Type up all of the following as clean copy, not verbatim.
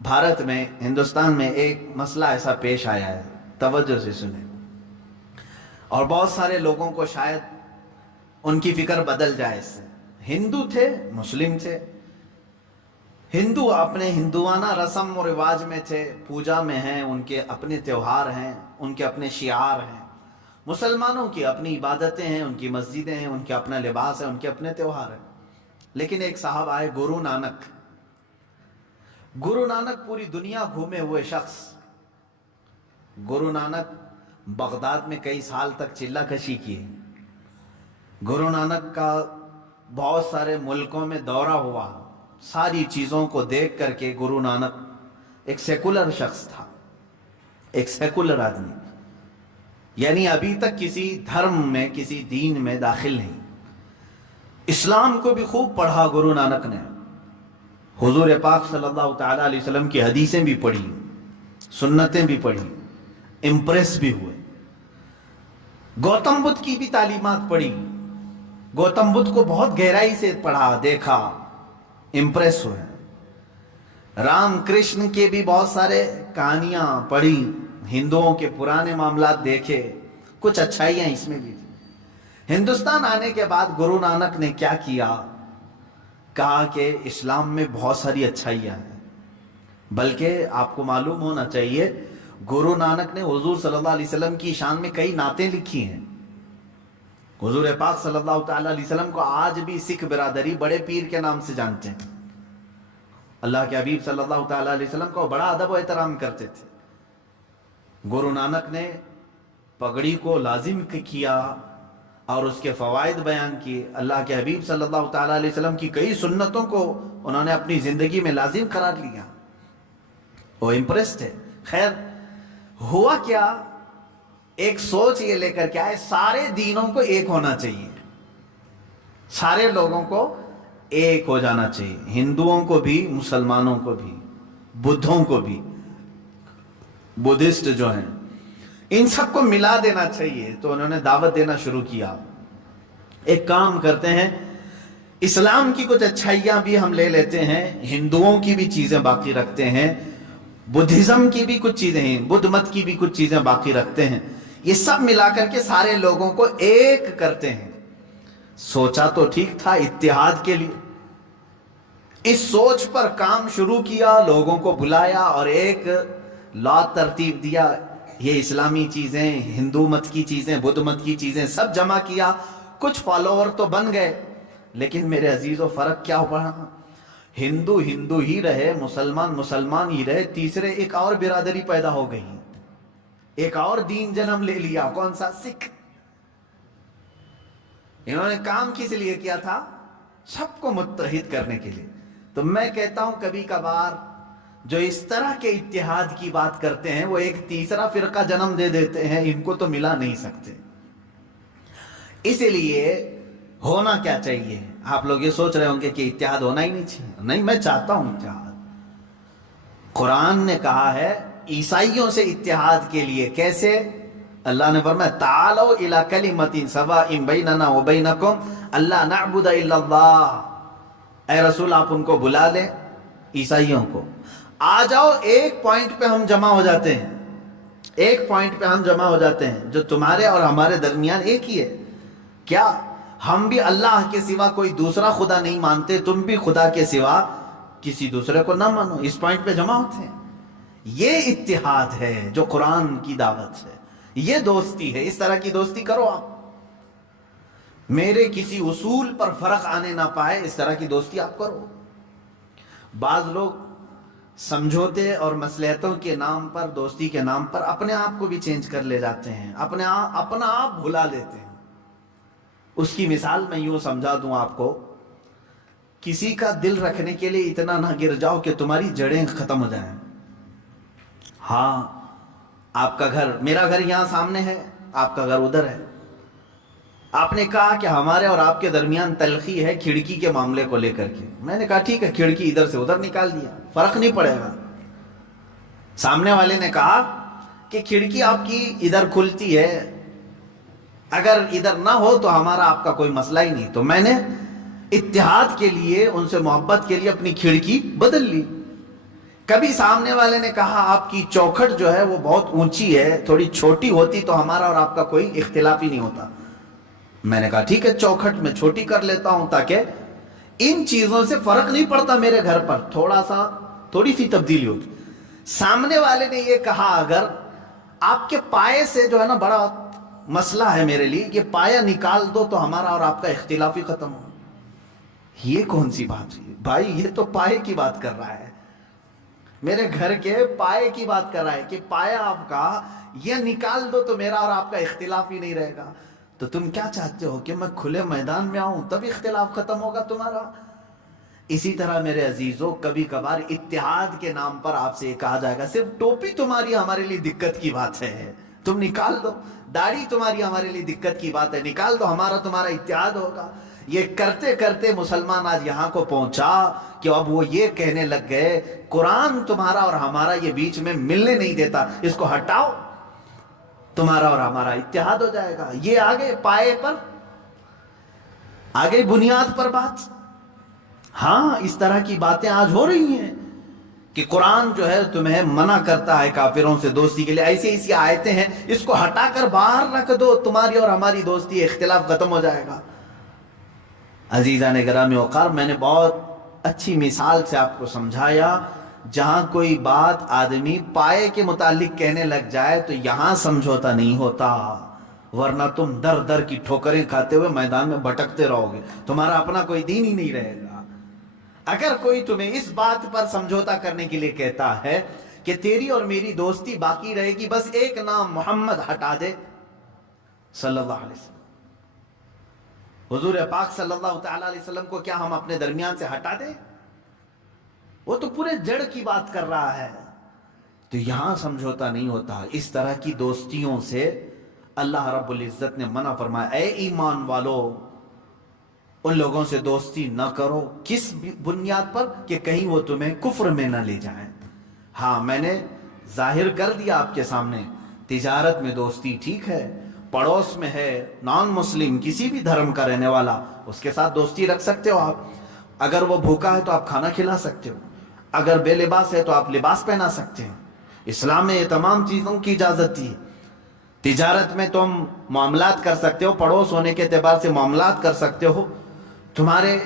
بھارت میں، ہندوستان میں ایک مسئلہ ایسا پیش آیا ہے، توجہ سے سنیں، اور بہت سارے لوگوں کو شاید ان کی فکر بدل جائے اس سے۔ ہندو تھے، مسلم تھے، ہندو اپنے ہندوانہ رسم و رواج میں تھے، پوجا میں ہیں، ان کے اپنے تہوار ہیں، ان کے اپنے شعار ہیں۔ مسلمانوں کی اپنی عبادتیں ہیں، ان کی مسجدیں ہیں، ان کے اپنا لباس ہے، ان کے اپنے تہوار ہیں۔ لیکن ایک صاحب آئے، گرو نانک۔ گرو نانک پوری دنیا گھومے ہوئے شخص۔ گرو نانک بغداد میں کئی سال تک چلہ کشی کی۔ گرو نانک کا بہت سارے ملکوں میں دورہ ہوا۔ ساری چیزوں کو دیکھ کر کے گرو نانک ایک سیکولر شخص تھا، ایک سیکولر آدمی، یعنی ابھی تک کسی دھرم میں، کسی دین میں داخل نہیں۔ اسلام کو بھی خوب پڑھا گرو نانک نے، حضور پاک صلی اللہ تعالیٰ علیہ وسلم کی حدیثیں بھی پڑھی، سنتیں بھی پڑھی، امپریس بھی ہوئے۔ گوتم بدھ کی بھی تعلیمات پڑھی، گوتم بدھ کو بہت گہرائی سے پڑھا، دیکھا، امپریس ہوئے۔ رام کرشن کے بھی بہت سارے کہانیاں پڑھی، ہندوؤں کے پرانے معاملات دیکھے، کچھ اچھائیاں اس میں بھی تھی۔ ہندوستان آنے کے بعد گرو نانک نے کیا کیا؟ کہا کہ اسلام میں بہت ساری اچھائیاں ہیں، بلکہ آپ کو معلوم ہونا چاہیے گرو نانک نے حضور صلی اللہ علیہ وسلم کی شان میں کئی نعتیں لکھی ہیں۔ حضور پاک صلی اللہ تعالیٰ علیہ وسلم کو آج بھی سکھ برادری بڑے پیر کے نام سے جانتے ہیں۔ اللہ کے حبیب صلی اللہ تعالیٰ علیہ وسلم کو بڑا ادب و احترام کرتے تھے۔ گرو نانک نے پگڑی کو لازم کیا اور اس کے فوائد بیان کیے۔ اللہ کے حبیب صلی اللہ تعالیٰ علیہ وسلم کی کئی سنتوں کو انہوں نے اپنی زندگی میں لازم قرار لیا۔ وہ امپریس تھے۔ خیر ہوا کیا؟ ایک سوچ یہ لے کر کے آئے، سارے دینوں کو ایک ہونا چاہیے، سارے لوگوں کو ایک ہو جانا چاہیے، ہندوؤں کو بھی، مسلمانوں کو بھی، بدھوں کو بھی، بدھسٹ جو ہیں ان سب کو ملا دینا چاہیے۔ تو انہوں نے دعوت دینا شروع کیا۔ ایک کام کرتے ہیں، اسلام کی کچھ اچھائیاں بھی ہم لے لیتے ہیں، ہندوؤں کی بھی چیزیں باقی رکھتے ہیں، بدھزم کی بھی کچھ چیزیں ہیں، بدھ مت کی بھی کچھ چیزیں باقی رکھتے ہیں، یہ سب ملا کر کے سارے لوگوں کو ایک کرتے ہیں۔ سوچا تو ٹھیک تھا اتحاد کے لیے، اس سوچ پر کام شروع کیا، لوگوں کو بلایا اور ایک لا ترتیب دیا، یہ اسلامی چیزیں، ہندو مت کی چیزیں، بدھ مت کی چیزیں سب جمع کیا۔ کچھ فالوور تو بن گئے، لیکن میرے عزیزو فرق کیا پڑا؟ ہندو ہندو ہی رہے، مسلمان مسلمان ہی رہے، تیسرے ایک اور برادری پیدا ہو گئی، ایک اور دین جنم لے لیا۔ کون سا؟ سکھ۔ انہوں نے کام کس لیے کیا تھا؟ سب کو متحد کرنے کے لیے۔ تو میں کہتا ہوں کبھی کبھار جو اس طرح کے اتحاد کی بات کرتے ہیں وہ ایک تیسرا فرقہ جنم دے دیتے ہیں، ان کو تو ملا نہیں سکتے۔ اس لیے ہونا کیا چاہیے؟ آپ لوگ یہ سوچ رہے ہوں گے کہ اتحاد ہونا ہی نہیں چاہیے۔ نہیں، میں چاہتا ہوں اتحاد۔ قرآن نے کہا ہے عیسائیوں سے اتحاد کے لیے کیسے؟ اللہ نے فرمایا تعالوا الی کلمۃ سواء بیننا وبینکم الا نعبد الا اللہ۔ اے رسول آپ ان کو بلا لیں، عیسائیوں کو، آ جاؤ، ایک پوائنٹ پہ ہم جمع ہو جاتے ہیں، ایک پوائنٹ پہ ہم جمع ہو جاتے ہیں جو تمہارے اور ہمارے درمیان ایک ہی ہے۔ کیا؟ ہم بھی اللہ کے سوا کوئی دوسرا خدا نہیں مانتے، تم بھی خدا کے سوا کسی دوسرے کو نہ مانو، اس پوائنٹ پہ جمع ہوتے ہیں۔ یہ اتحاد ہے جو قرآن کی دعوت ہے، یہ دوستی ہے۔ اس طرح کی دوستی کرو آپ، میرے کسی اصول پر فرق آنے نہ پائے، اس طرح کی دوستی آپ کرو۔ بعض لوگ سمجھوتے اور مصلحتوں کے نام پر، دوستی کے نام پر اپنے آپ کو بھی چینج کر لے جاتے ہیں، اپنا آپ بھلا لیتے ہیں۔ اس کی مثال میں یوں سمجھا دوں آپ کو، کسی کا دل رکھنے کے لیے اتنا نہ گر جاؤ کہ تمہاری جڑیں ختم ہو جائیں۔ ہاں، آپ کا گھر، میرا گھر یہاں سامنے ہے، آپ کا گھر ادھر ہے۔ آپ نے کہا کہ ہمارے اور آپ کے درمیان تلخی ہے کھڑکی کے معاملے کو لے کر کے۔ میں نے کہا ٹھیک ہے، کھڑکی ادھر سے ادھر نکال دیا، فرق نہیں پڑے گا۔ سامنے والے نے کہا کہ کھڑکی آپ کی ادھر کھلتی ہے، اگر ادھر نہ ہو تو ہمارا آپ کا کوئی مسئلہ ہی نہیں۔ تو میں نے اتحاد کے لیے، ان سے محبت کے لیے اپنی کھڑکی بدل لی۔ کبھی سامنے والے نے کہا آپ کی چوکھٹ جو ہے وہ بہت اونچی ہے، تھوڑی چھوٹی ہوتی تو ہمارا اور آپ کا کوئی اختلاف ہی نہیں ہوتا۔ میں نے کہا ٹھیک ہے، چوکھٹ میں چھوٹی کر لیتا ہوں تاکہ ان چیزوں سے فرق نہیں پڑتا میرے گھر پر، تھوڑی سی تبدیلی ہوتی۔ سامنے والے نے یہ کہا اگر آپ کے پائے سے جو ہے نا بڑا مسئلہ ہے میرے لیے، یہ پایا نکال دو تو ہمارا اور آپ کا اختلاف ہی ختم ہو۔ یہ کون سی بات ہوئی بھائی؟ یہ تو پائے کی بات کر رہا ہے، میرے گھر کے پائے کی بات کر رہا ہے کہ پایا آپ کا یہ نکال دو تو میرا اور آپ کا اختلاف ہی نہیں رہے گا۔ تو تم کیا چاہتے ہو کہ میں کھلے میدان میں آؤں تب اختلاف ختم ہوگا تمہارا؟ اسی طرح میرے عزیزوں، کبھی کبھار اتحاد کے نام پر آپ سے یہ کہا جائے گا صرف ٹوپی تمہاری ہمارے لیے دقت کی بات ہے، تم نکال دو، داڑھی تمہاری ہمارے لیے دقت کی بات ہے، نکال دو، ہمارا تمہارا اتحاد ہوگا۔ یہ کرتے کرتے مسلمان آج یہاں کو پہنچا کہ اب وہ یہ کہنے لگ گئے قرآن تمہارا اور ہمارا یہ بیچ میں ملنے نہیں دیتا، اس کو ہٹاؤ، تمہارا اور ہمارا اتحاد ہو جائے گا۔ یہ آگے پائے پر، آگے بنیاد پر بات۔ ہاں اس طرح کی باتیں آج ہو رہی ہیں کہ قرآن جو ہے تمہیں منع کرتا ہے کافروں سے دوستی کے لیے، ایسی آیتیں ہیں، اس کو ہٹا کر باہر رکھ دو، تمہاری اور ہماری دوستی اختلاف ختم ہو جائے گا۔ عزیزان گرامی وقار، میں نے بہت اچھی مثال سے آپ کو سمجھایا، جہاں کوئی بات آدمی پائے کے متعلق کہنے لگ جائے تو یہاں سمجھوتا نہیں ہوتا، ورنہ تم در در کی ٹھوکریں کھاتے ہوئے میدان میں بھٹکتے رہو گے، تمہارا اپنا کوئی دین ہی نہیں رہے گا۔ اگر کوئی تمہیں اس بات پر سمجھوتا کرنے کے لیے کہتا ہے کہ تیری اور میری دوستی باقی رہے گی، بس ایک نام محمد ہٹا دے صلی اللہ علیہ وسلم، حضور پاک صلی اللہ تعالی علیہ وسلم کو کیا ہم اپنے درمیان سے ہٹا دیں؟ وہ تو پورے جڑ کی بات کر رہا ہے، تو یہاں سمجھوتا نہیں ہوتا۔ اس طرح کی دوستیوں سے اللہ رب العزت نے منع فرمایا، اے ایمان والو ان لوگوں سے دوستی نہ کرو۔ کس بنیاد پر؟ کہ کہیں وہ تمہیں کفر میں نہ لے جائیں۔ ہاں میں نے ظاہر کر دیا آپ کے سامنے، تجارت میں دوستی ٹھیک ہے، پڑوس میں ہے نان مسلم کسی بھی دھرم کا رہنے والا، اس کے ساتھ دوستی رکھ سکتے ہو آپ۔ اگر وہ بھوکا ہے تو آپ کھانا کھلا سکتے ہو، اگر بے لباس ہے تو آپ لباس پہنا سکتے ہیں۔ اسلام میں یہ تمام چیزوں کی اجازت دی۔ تجارت میں تم معاملات کر سکتے ہو، پڑوس ہونے کے اعتبار سے معاملات کر سکتے ہو، تمہارے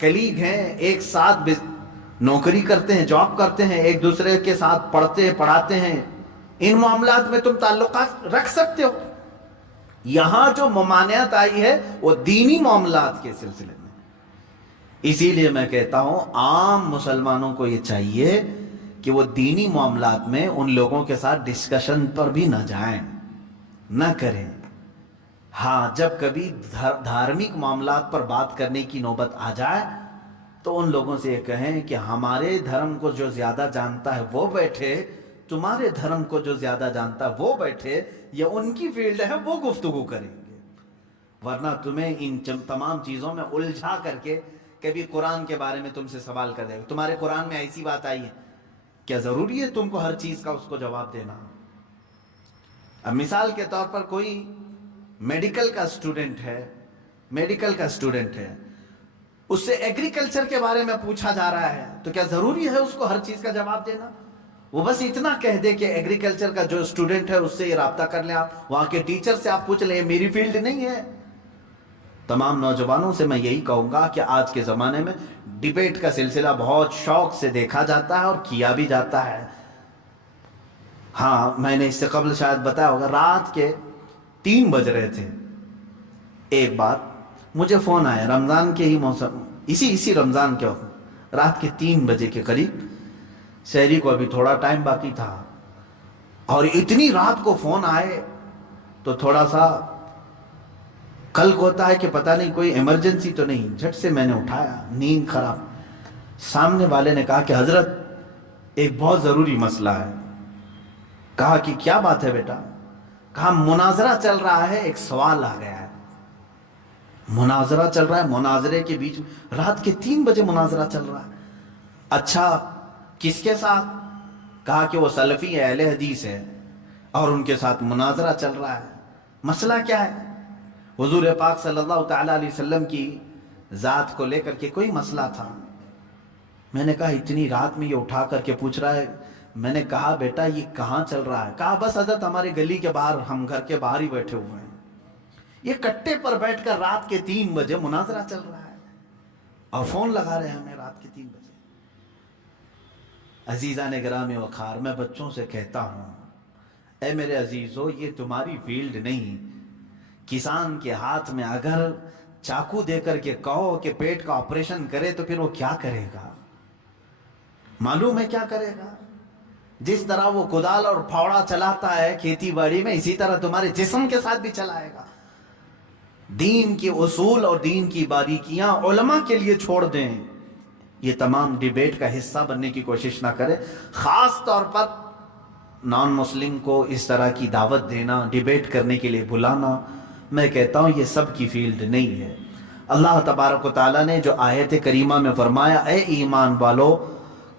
کلیگ ہیں، ایک ساتھ نوکری کرتے ہیں، جاب کرتے ہیں، ایک دوسرے کے ساتھ پڑھتے پڑھاتے ہیں، ان معاملات میں تم تعلقات رکھ سکتے ہو۔ یہاں جو ممانعت آئی ہے وہ دینی معاملات کے سلسلے میں۔ اسی لیے میں کہتا ہوں عام مسلمانوں کو یہ چاہیے کہ وہ دینی معاملات میں ان لوگوں کے ساتھ ڈسکشن پر بھی نہ جائیں، نہ کریں۔ ہاں جب کبھی دھارمک معاملات پر بات کرنے کی نوبت آ جائے تو ان لوگوں سے یہ کہیں کہ ہمارے دھرم کو جو زیادہ جانتا ہے وہ بیٹھے، تمہارے دھرم کو جو زیادہ جانتا ہے وہ بیٹھے، یہ ان کی فیلڈ ہے، وہ گفتگو کریں گے، ورنہ تمہیں ان تمام چیزوں میں الجھا کر کے کبھی قرآن کے بارے میں تم سے سوال کر دے گا، تمہارے قرآن میں ایسی بات آئی ہے، کیا ضروری ہے تم کو ہر چیز کا اس کو جواب دینا؟ اب مثال کے طور پر کوئی میڈیکل کا اسٹوڈنٹ ہے، اس سے ایگریکلچر کے بارے میں پوچھا جا رہا ہے، تو کیا ضروری ہے اس کو ہر چیز کا جواب دینا؟ وہ بس اتنا کہہ دے کہ ایگریکلچر کا جو اسٹوڈنٹ ہے اس سے یہ رابطہ کر لیں، آپ وہاں کے ٹیچر سے آپ پوچھ لیں، میری فیلڈ نہیں ہے۔ تمام نوجوانوں سے میں یہی کہوں گا کہ آج کے زمانے میں ڈیبیٹ کا سلسلہ بہت شوق سے دیکھا جاتا ہے اور کیا بھی جاتا ہے۔ ہاں میں نے اس سے قبل شاید بتایا ہوگا، رات کے 3 بج رہے تھے، ایک بار مجھے فون آیا رمضان کے ہی موسم، اسی رمضان کے وقت رات کے 3 بجے کے قریب، شہری کو ابھی تھوڑا ٹائم باقی تھا، اور اتنی رات کو فون آئے تو تھوڑا سا قلق ہوتا ہے کہ پتہ نہیں کوئی ایمرجنسی تو نہیں۔ جھٹ سے میں نے اٹھایا، نیند خراب، سامنے والے نے کہا کہ حضرت ایک بہت ضروری مسئلہ ہے۔ کہا کہ کیا بات ہے بیٹا؟ کہا مناظرہ چل رہا ہے، ایک سوال آ گیا ہے، مناظرہ چل رہا ہے، مناظرے کے بیچ میں رات کے 3 بجے مناظرہ چل رہا ہے۔ اچھا کس کے ساتھ؟ کہا کہ وہ سلفی اہل حدیث ہے اور ان کے ساتھ مناظرہ چل رہا ہے۔ مسئلہ کیا ہے؟ حضور پاک صلی اللہ تعالی علیہ وسلم کی ذات کو لے کر کے کوئی مسئلہ تھا۔ میں نے کہا اتنی رات میں یہ اٹھا کر کے پوچھ رہا ہے. میں نے کہا بیٹا یہ کہاں چل رہا ہے؟ کہا بس حضرت ہمارے گلی کے باہر، ہم گھر کے باہر ہی بیٹھے ہوئے ہیں. یہ کٹے پر بیٹھ کر رات کے 3 بجے مناظرہ چل رہا ہے اور فون لگا رہے ہیں ہمیں رات کے 3 بجے. عزیزان گرامی وقار، میں بچوں سے کہتا ہوں اے میرے عزیزو، یہ تمہاری فیلڈ نہیں. کسان کے ہاتھ میں اگر چاقو دے کر کے کہو کہ پیٹ کا آپریشن کرے تو پھر وہ کیا کرے گا؟ معلوم ہے کیا کرے گا؟ جس طرح وہ کدال اور پھاوڑا چلاتا ہے کھیتی باڑی میں، اسی طرح تمہارے جسم کے ساتھ بھی چلائے گا. دین کے اصول اور دین کی باریکیاں علماء کے لیے چھوڑ دیں. یہ تمام ڈیبیٹ کا حصہ بننے کی کوشش نہ کرے. خاص طور پر نان مسلم کو اس طرح کی دعوت دینا، ڈیبیٹ کرنے کے لیے بلانا، میں کہتا ہوں یہ سب کی فیلڈ نہیں ہے. اللہ تبارک و تعالیٰ نے جو آیت کریمہ میں فرمایا اے ایمان والو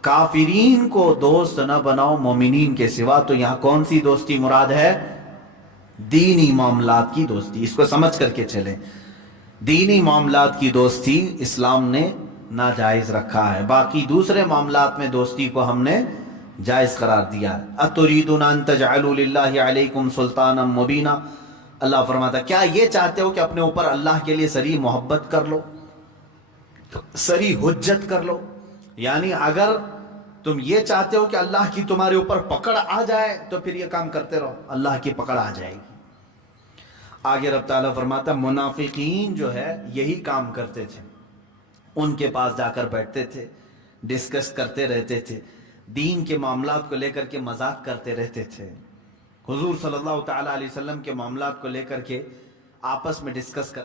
کافرین کو دوست نہ بناؤ مومنین کے سوا، تو یہاں کون سی دوستی مراد ہے؟ دینی معاملات کی دوستی. اس کو سمجھ کر کے چلیں. دینی معاملات کی دوستی اسلام نے ناجائز رکھا ہے، باقی دوسرے معاملات میں دوستی کو ہم نے جائز قرار دیا. اتریدون ان تجعلوا للہ علیکم سلطانا مبینا. اللہ فرماتا کیا یہ چاہتے ہو کہ اپنے اوپر اللہ کے لیے سری محبت کر لو، سری حجت کر لو؟ یعنی اگر تم یہ چاہتے ہو کہ اللہ کی تمہارے اوپر پکڑ آ جائے تو پھر یہ کام کرتے رہو، اللہ کی پکڑ آ جائے گی. آگے رب تعالیٰ فرماتا منافقین جو ہے یہی کام کرتے تھے. ان کے پاس جا کر بیٹھتے تھے، ڈسکس کرتے رہتے تھے، دین کے معاملات کو لے کر کے مذاق کرتے رہتے تھے. حضور صلی اللہ تعالیٰ علیہ وسلم کے معاملات کو لے کر کے آپس میں ڈسکس کر